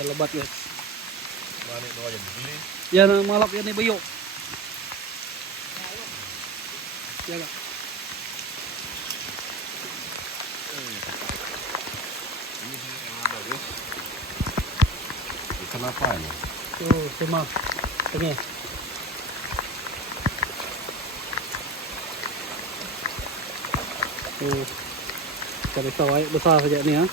Udah lebat guys. Mana itu aja beli. Ya malap ya nih bayuk. Ya gak? Ini yang ada guys. Ikan apa ini? Tuh, semua. Tengah. Tuh. Cari sawah besar saja nih ya.